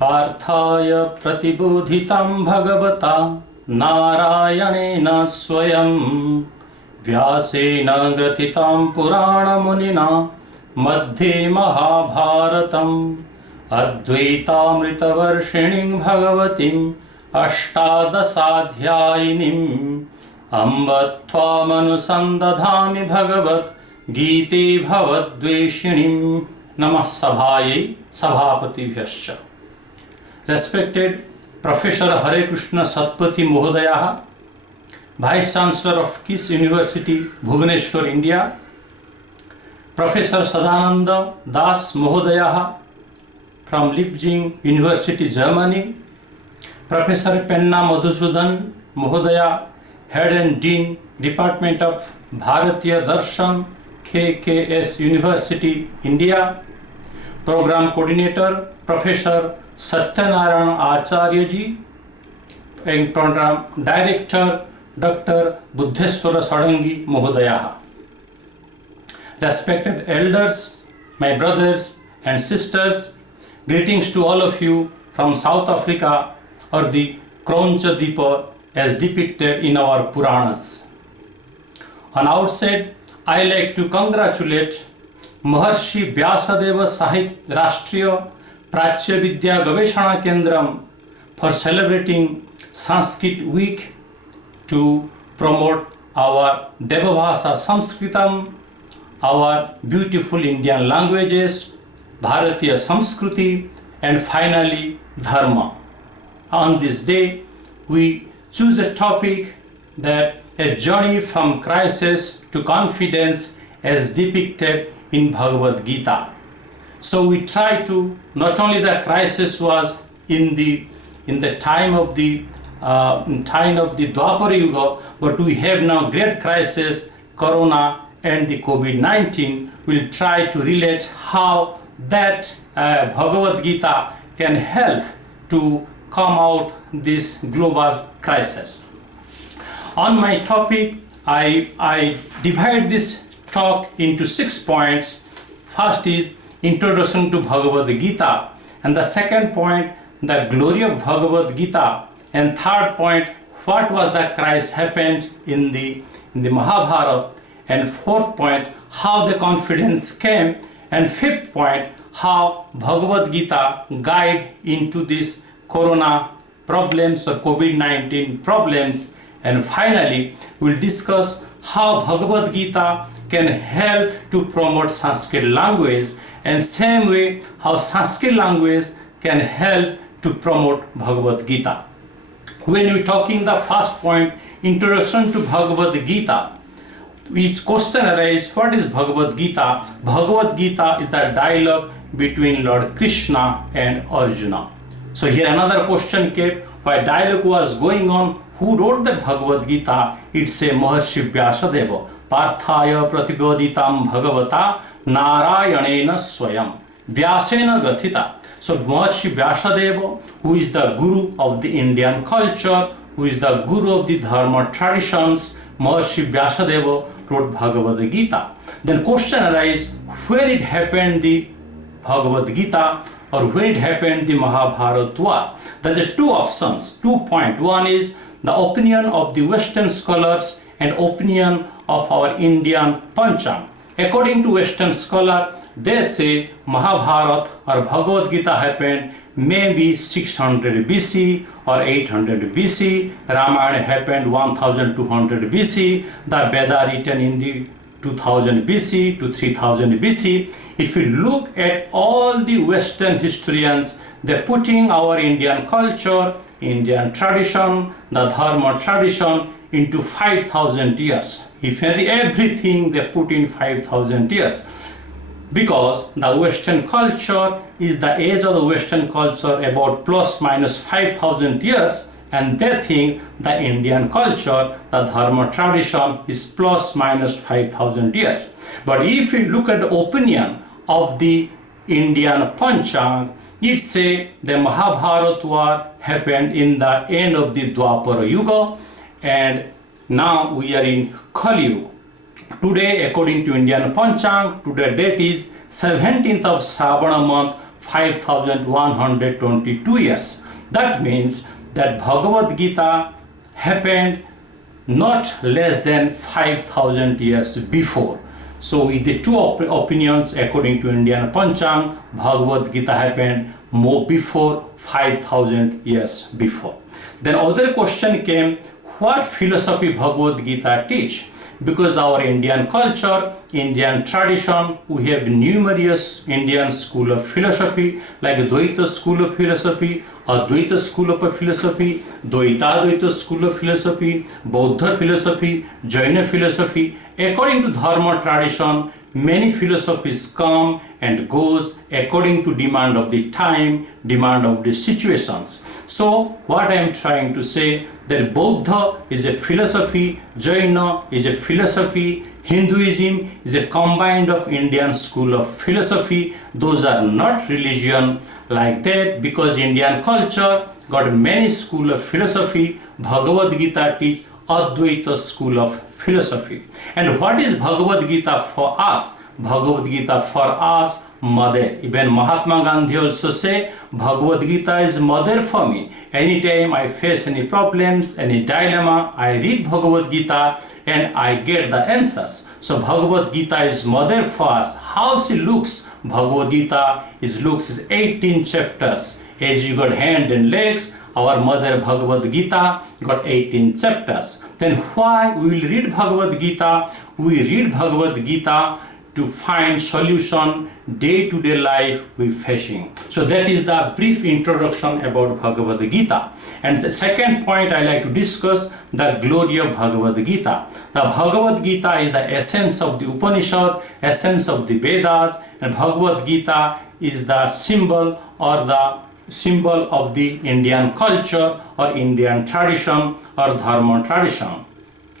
पार्थाय प्रतिबोधितं भगवता नारायणेन स्वयं व्यासेन ग्रथितं पुराणमुनिना मध्ये महाभारतम् अद्वैतामृतवर्षिणीं भगवतीम् अष्टादशाध्यायिनीम् अम्ब त्वामनुसन्दधामि भगवद्गीते भवद्वेषिणीम्। नमः सभायै सभापतिभ्यश्च। Respected Professor Hare Krishna Satpathy Mohodaya, Vice Chancellor of KIS University, Bhubaneswar, India, Professor Sadananda Das Mohodaya from Leipzig University, Germany, Professor Penna Madhusudan Mohodaya, Head and Dean, Department of Bharatiya Darshan, KKS University, India, Program Coordinator Professor Satyanarayana Acharya ji, and Program Director Dr. Buddheswara Sadangi Mohodaya. Respected elders, my brothers and sisters, greetings to all of you from South Africa or the Kroncha Dipa as depicted in our Puranas. On outset, I like to congratulate Maharshi Vyasadeva Sahit Rashtriya Prachya Vidya Gaveshana Kendram for celebrating Sanskrit Week to promote our Devabhasa Sanskritam, our beautiful Indian languages, Bharatiya Samskruti, and finally Dharma. On this day, we choose a topic that a journey from crisis to confidence as depicted in Bhagavad Gita. So we try to, not only the crisis was in the time of the Dwapara Yuga, but we have now great crisis, Corona and the COVID-19. We'll try to relate how that Bhagavad Gita can help to come out this global crisis. On my topic, I divide this talk into 6 points. First is introduction to Bhagavad Gita, and the second point, the glory of Bhagavad Gita, and third point, what was the crisis happened in the Mahabharata, and fourth point, how the confidence came, and fifth point, how Bhagavad Gita guide into this Corona problems or COVID-19 problems, and finally we'll discuss how Bhagavad Gita can help to promote Sanskrit language, and same way how Sanskrit language can help to promote Bhagavad Gita. When we're talking the first point, introduction to Bhagavad Gita, each question arises, what is Bhagavad Gita? Bhagavad Gita is the dialogue between Lord Krishna and Arjuna. So here another question came, why dialogue was going on, who wrote the Bhagavad Gita? It's a Maharshi Vyasadeva. Parthaya pratibodhitam bhagavata narayanena swayam vyasena grathita. So Maharshi Vyasadeva, who is the guru of the Indian culture, who is the guru of the Dharma traditions, Maharshi Vyasadeva wrote Bhagavad Gita. Then question arises, where it happened the Bhagavad Gita, or when it happened the Mahabharata war? There are two options, 2 points. One is the opinion of the Western scholars and opinion of our Indian Panchang. According to Western scholar, they say Mahabharata or Bhagavad Gita happened maybe 600 BC or 800 BC. Ramayana happened 1200 BC. The Veda written in the 2000 BC to 3000 BC. If you look at all the Western historians, they're putting our Indian culture, Indian tradition, the Dharma tradition into 5,000 years. If everything they put in 5,000 years. Because the Western culture is the age of the Western culture about plus minus 5,000 years, and they think the Indian culture, the Dharma tradition is plus minus 5,000 years. But if you look at the opinion of the Indian Panchang, it say the Mahabharata war happened in the end of the Dwapara Yuga, and now we are in Kali Yuga. Today, according to Indian Panchang, today date is 17th of Shravana month 5122 years. That means that Bhagavad Gita happened not less than 5000 years before. So with the two opinions, according to Indian Panchang, Bhagavad Gita happened more before 5000 years before. Then other question came, what philosophy Bhagavad Gita teach? Because our Indian culture, Indian tradition, we have numerous Indian school of philosophy, like Dvaita school of philosophy, Advaita school of philosophy, Dvaita school of philosophy, Buddha philosophy, Jaina philosophy. According to Dharma tradition, many philosophies come and goes according to demand of the time, demand of the situations. So what I am trying to say, that Buddha is a philosophy, Jaina is a philosophy, Hinduism is a combined of Indian school of philosophy. Those are not religion like that, because Indian culture got many school of philosophy. Bhagavad Gita teach Advaita school of philosophy. And what is Bhagavad Gita for us? Bhagavad Gita for us, mother. Even Mahatma Gandhi also say, Bhagavad Gita is mother for me. Anytime I face any problems, any dilemma, I read Bhagavad Gita and I get the answers. So Bhagavad Gita is mother for us. How she looks? Bhagavad Gita looks is 18 chapters. As you got hand and legs, our mother Bhagavad Gita got 18 chapters. Then why we will read Bhagavad Gita? We read Bhagavad Gita to find solution day-to-day life we facing. So that is the brief introduction about Bhagavad Gita. And the second point I like to discuss, the glory of Bhagavad Gita. The Bhagavad Gita is the essence of the Upanishad, essence of the Vedas, and Bhagavad Gita is the symbol or the symbol of the Indian culture or Indian tradition or Dharma tradition.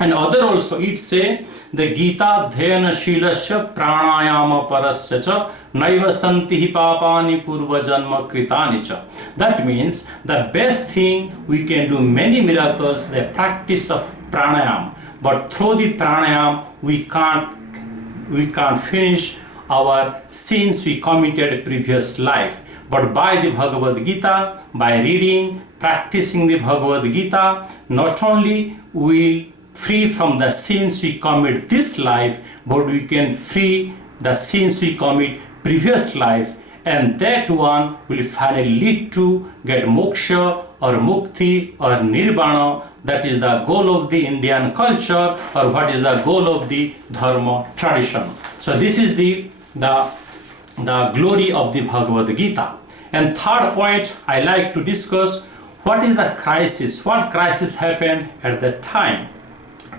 And other also it say, the Gita dhyana shilasya pranayama parasya cha naiva santi papani purva janma kritani cha. That means the best thing we can do many miracles, the practice of pranayam. But through the pranayam we can't finish our sins we committed previous life. But by the Bhagavad Gita, by reading, practicing the Bhagavad Gita, not only we free from the sins we commit this life, but we can free the sins we commit previous life, and that one will finally lead to get moksha or mukti or nirvana. That is the goal of the Indian culture, or what is the goal of the Dharma tradition. So this is the glory of the Bhagavad Gita. And third point I like to discuss, what is the crisis? What crisis happened at that time?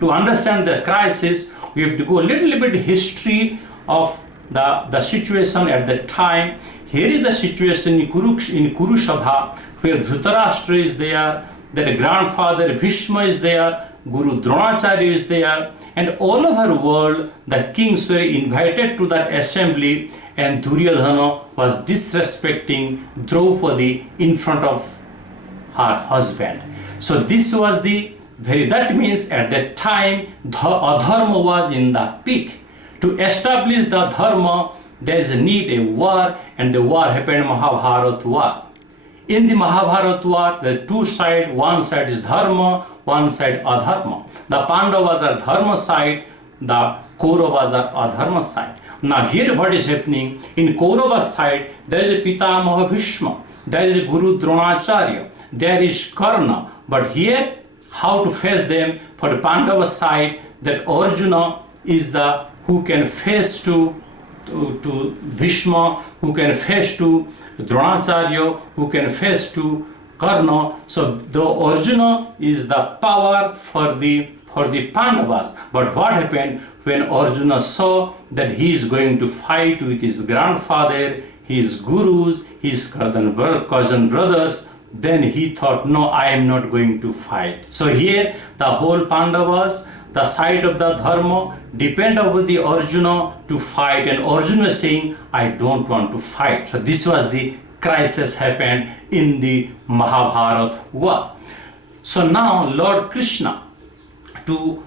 To understand the crisis, we have to go a little bit history of the situation at that time. Here is the situation in Kurushabha, where Dhritarashtra is there, that grandfather Bhishma is there, Guru Dronacharya is there, and all over the world the kings were invited to that assembly, and Duryodhana was disrespecting Draupadi in front of her husband. So this was that means at that time the adharma was in the peak. To establish the dharma, there is a need a war, and the war happened, Mahabharata war. In the Mahabharata war, there are two sides. One side is dharma, one side adharma. The Pandavas are dharma side, the Kauravas are adharma side. Now here what is happening, in Kaurava side there is a Pitamaha Bhishma, there is a Guru Dronacharya, there is Karna. But here how to face them? For the Pandava side, that Arjuna is the who can face to Bhishma, who can face to Dronacharya, who can face to Karna. So the Arjuna is the power for the Pandavas. But what happened when Arjuna saw that he is going to fight with his grandfather, his gurus, his cousin brothers? Then he thought, no, I am not going to fight. So here the whole Pandavas, the side of the dharma, depend on the Arjuna to fight, and Arjuna saying, I don't want to fight. So this was the crisis happened in the Mahabharata war. So now Lord Krishna, to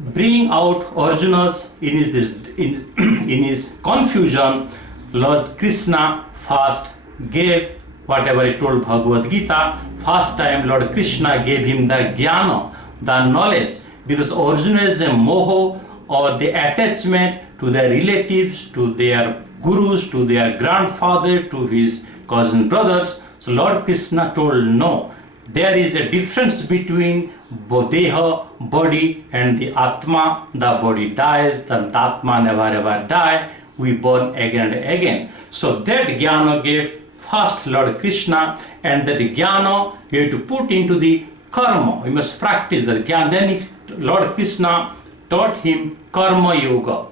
bring out Arjuna's in his confusion, Lord Krishna first gave whatever he told Bhagavad Gita. First time Lord Krishna gave him the jnana, the knowledge, because Arjuna is a moho, or the attachment to their relatives, to their gurus, to their grandfather, to his cousin brothers. So Lord Krishna told no. There is a difference between Deha, body, and the Atma. The body dies, the Atma never ever die. We born again and again. So that jnana gave first Lord Krishna, and that jnana you have to put into the karma. We must practice that jnana. Then Lord Krishna taught him karma yoga.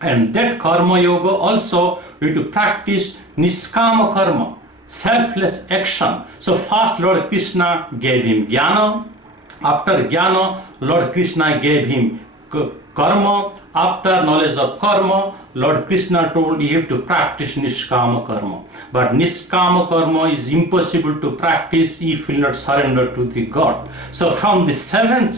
And that karma yoga also we have to practice niskama karma, selfless action. So first Lord Krishna gave him jnana. After jnana, Lord Krishna gave him karma. After knowledge of karma, Lord Krishna told you have to practice niskama karma. But niskama karma is impossible to practice if you will not surrender to the God. So from the seventh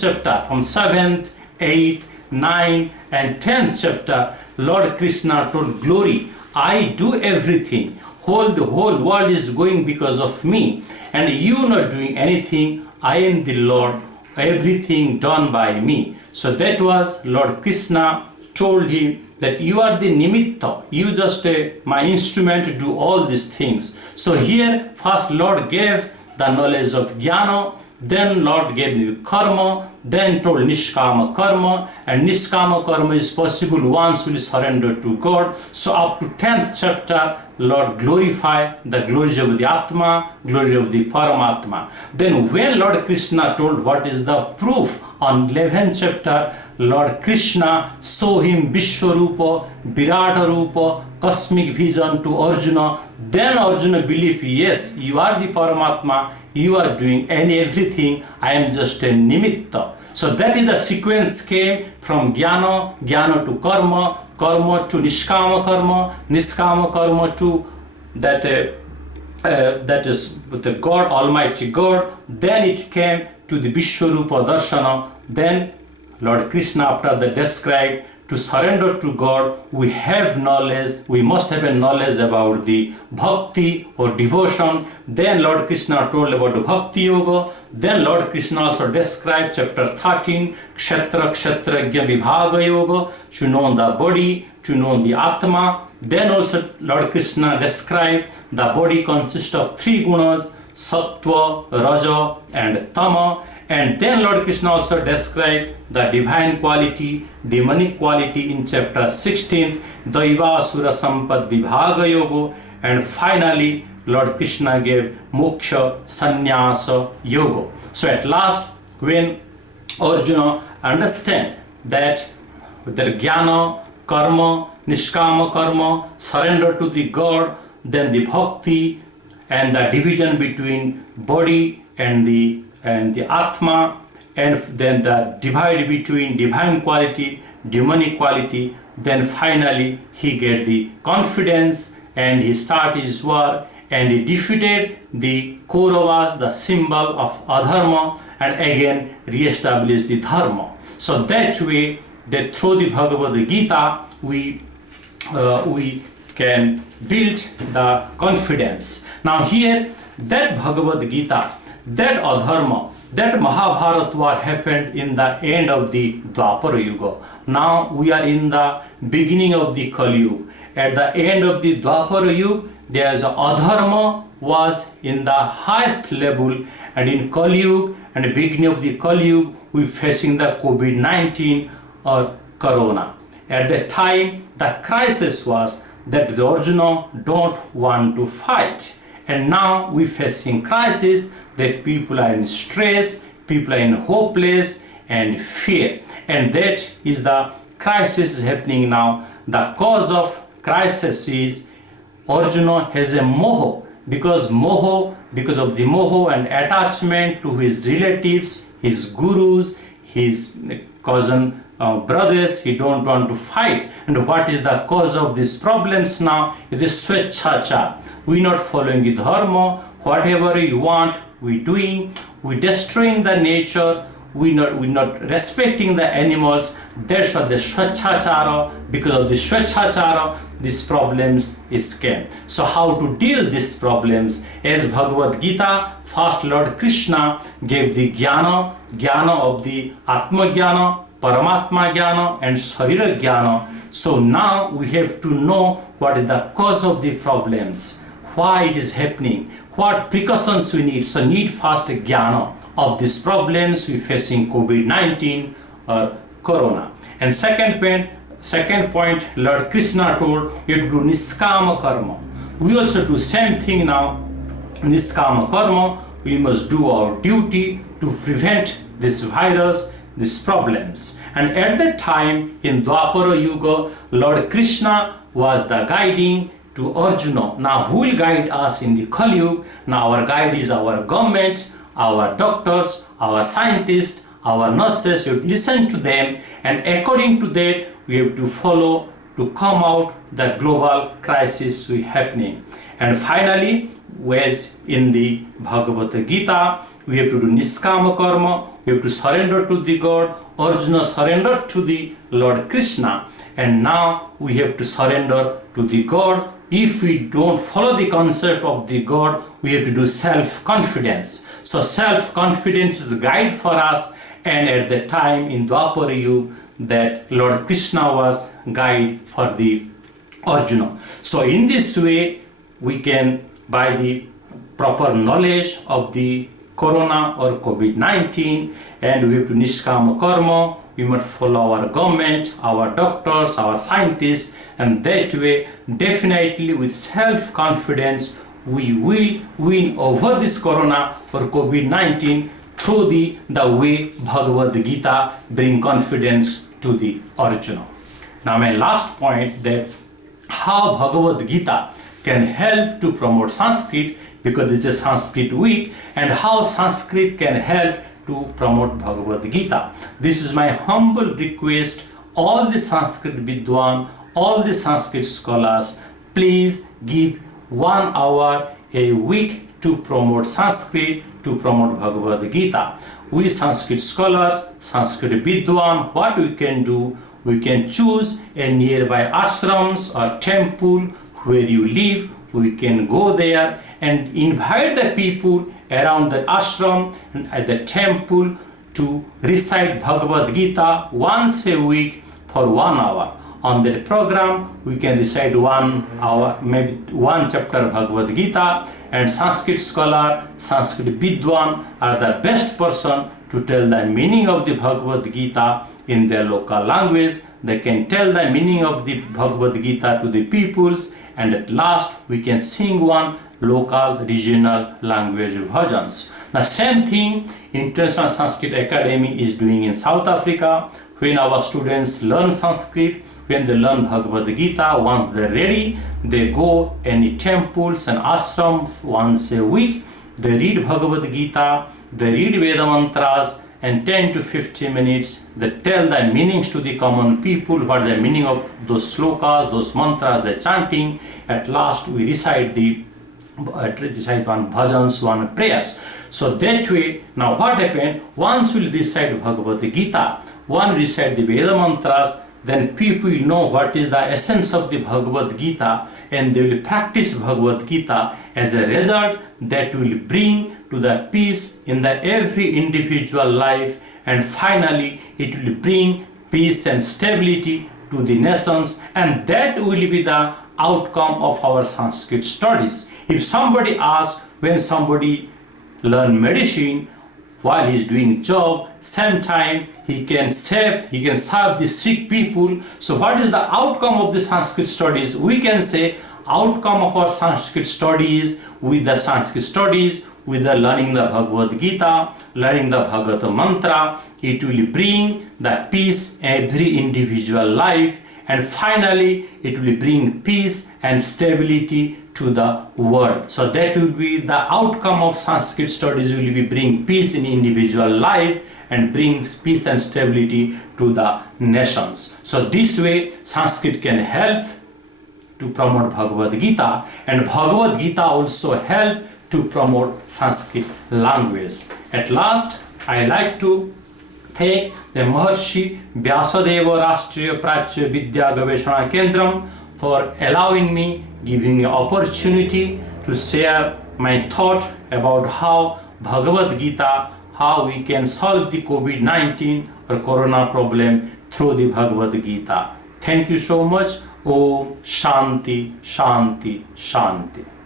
chapter, from 7th, 8th, 9th and 10th chapter, Lord Krishna told glory, I do everything. The whole world is going because of me, and you not doing anything. I am the Lord, everything done by me. So that was Lord Krishna told him that you are the nimitta, you just my instrument to do all these things. So here first Lord gave the knowledge of jnana, then Lord gave the karma, then told niskama karma, and niskama karma is possible once we surrender to God. So up to 10th chapter, Lord glorify the glory of the Atma, glory of the Paramatma. Then when Lord Krishna told what is the proof, on 11th chapter, Lord Krishna saw him Vishwarupa, Virata Rupa, cosmic vision to Arjuna. Then Arjuna believed, yes, you are the Paramatma, you are doing everything, I am just a nimitta. So that is the sequence came from jnana, jnana to karma, karma to niskama karma to that is the God, Almighty God. Then it came to the Vishwarupa Darshana. Then Lord Krishna, after the described to surrender to God, we have knowledge, we must have a knowledge about the bhakti or devotion. Then Lord Krishna told about the bhakti yoga. Then Lord Krishna also described chapter 13, kshetra kshetrajna vibhaga yoga, to know the body, to know the atma. Then also Lord Krishna described the body consists of 3 gunas, sattva, raja and tama. And then Lord Krishna also described the divine quality, demonic quality in chapter 16, Daivasura Sampad Vibhaga Yoga. And finally, Lord Krishna gave Moksha Sannyasa Yoga. So at last, when Arjuna understand that the jnana, karma, niskama karma, surrender to the God, then the bhakti and the division between body and the Atma, and then the divide between divine quality, demonic quality, then finally he get the confidence and he start his war and he defeated the Kauravas, the symbol of adharma, and again re-established the dharma. So that way, that through the Bhagavad Gita, we can build the confidence. Now here, that Bhagavad Gita, that adharma, that Mahabharata war happened in the end of the Dwapara Yuga. Now we are in the beginning of the Kali Yuga. At the end of the Dwapara Yuga, there is adharma was in the highest level, and in Kali Yuga and the beginning of the Kali Yuga, we facing the COVID-19 or Corona. At that time, the crisis was that the Arjuna don't want to fight. And now we facing crisis that people are in stress, people are in hopeless and fear. And that is the crisis happening now. The cause of crisis is Arjuna has a moho, because of the moho and attachment to his relatives, his gurus, his cousin brothers, he don't want to fight. And what is the cause of these problems now? It is swechachar. We not following the dharma. Whatever you want, we doing. We destroying the nature. we're not respecting the animals. That's why the Swachhachara, because of the Swachhachara, these problems is came. So how to deal these problems? As Bhagavad Gita, first Lord Krishna gave the jnana of the Atma Jnana, Paramatma Jnana and Sharira Jnana. So now we have to know what is the cause of the problems, why it is happening, what precautions we need. So need first jnana of these problems we facing COVID-19 or Corona. And second point, Lord Krishna told you to do niskama karma. We also do same thing now. Niskama karma, we must do our duty to prevent this virus, these problems. And at that time in Dwapara Yuga, Lord Krishna was the guiding to Arjuna. Now who will guide us in the Kali Yuga? Now our guide is our government, our doctors, our scientists, our nurses. You listen to them, and according to that we have to follow to come out the global crisis we happening. And finally, as in the Bhagavad Gita, we have to do niskama karma, we have to surrender to the God. Arjuna surrendered to the Lord Krishna, and now we have to surrender to the God. If we don't follow the concept of the God, we have to do self-confidence. So self-confidence is a guide for us, and at the time in Dwapara Yuga, that Lord Krishna was guide for the Arjuna. So in this way, we can, by the proper knowledge of the Corona or COVID-19, and we have to niskama karma, we must follow our government, our doctors, our scientists, and that way, definitely with self-confidence, we will win over this Corona or COVID-19 through the way Bhagavad Gita bring confidence to the Arjuna. Now my last point, that how Bhagavad Gita can help to promote Sanskrit, because it's a Sanskrit week, and how Sanskrit can help to promote Bhagavad Gita. This is my humble request, all the Sanskrit Vidwan, all the Sanskrit scholars, please give 1 hour a week to promote Sanskrit, to promote Bhagavad Gita. We Sanskrit scholars, Sanskrit Vidwan, what we can do, we can choose a nearby ashrams or temple where you live. We can go there and invite the people around the ashram and at the temple to recite Bhagavad Gita once a week for 1 hour. On that program, we can recite 1 hour, maybe 1 chapter of Bhagavad Gita, and Sanskrit scholar, Sanskrit Vidwan are the best person to tell the meaning of the Bhagavad Gita in their local language. They can tell the meaning of the Bhagavad Gita to the peoples, and at last we can sing one local regional language bhajans. The same thing International Sanskrit Academy is doing in South Africa. When our students learn Sanskrit, when they learn Bhagavad Gita, once they're ready, they go any temples and ashram once a week. They read Bhagavad Gita, they read Veda mantras, and 10 to 15 minutes they tell the meanings to the common people, what the meaning of those slokas, those mantras they're chanting. At last we recite one bhajans, one prayers. So that way, now what happened, once we recite Bhagavad Gita, one recite the Veda mantras, then people know what is the essence of the Bhagavad Gita, and they will practice Bhagavad Gita. As a result, that will bring to the peace in the every individual life, and finally it will bring peace and stability to the nations, and that will be the outcome of our Sanskrit studies. If somebody asks, when somebody learn medicine, while he's doing job, same time he can serve the sick people. So what is the outcome of the Sanskrit studies? We can say outcome of our Sanskrit studies, with the learning the Bhagavad Gita, learning the Bhagavata mantra, it will bring the peace every individual life, and finally it will bring peace and stability to the world. So that will be the outcome of Sanskrit studies, will be bring peace in individual life and brings peace and stability to the nations. So this way Sanskrit can help to promote Bhagavad Gita, and Bhagavad Gita also help to promote Sanskrit language. At last, I like to thank the Maharshi Vyasadeva Rashtriya Prachya Vidya Gaveshana Kendram for allowing me, giving me opportunity to share my thought about how Bhagavad Gita, how we can solve the COVID-19 or Corona problem through the Bhagavad Gita. Thank you so much. Om Shanti, Shanti, Shanti.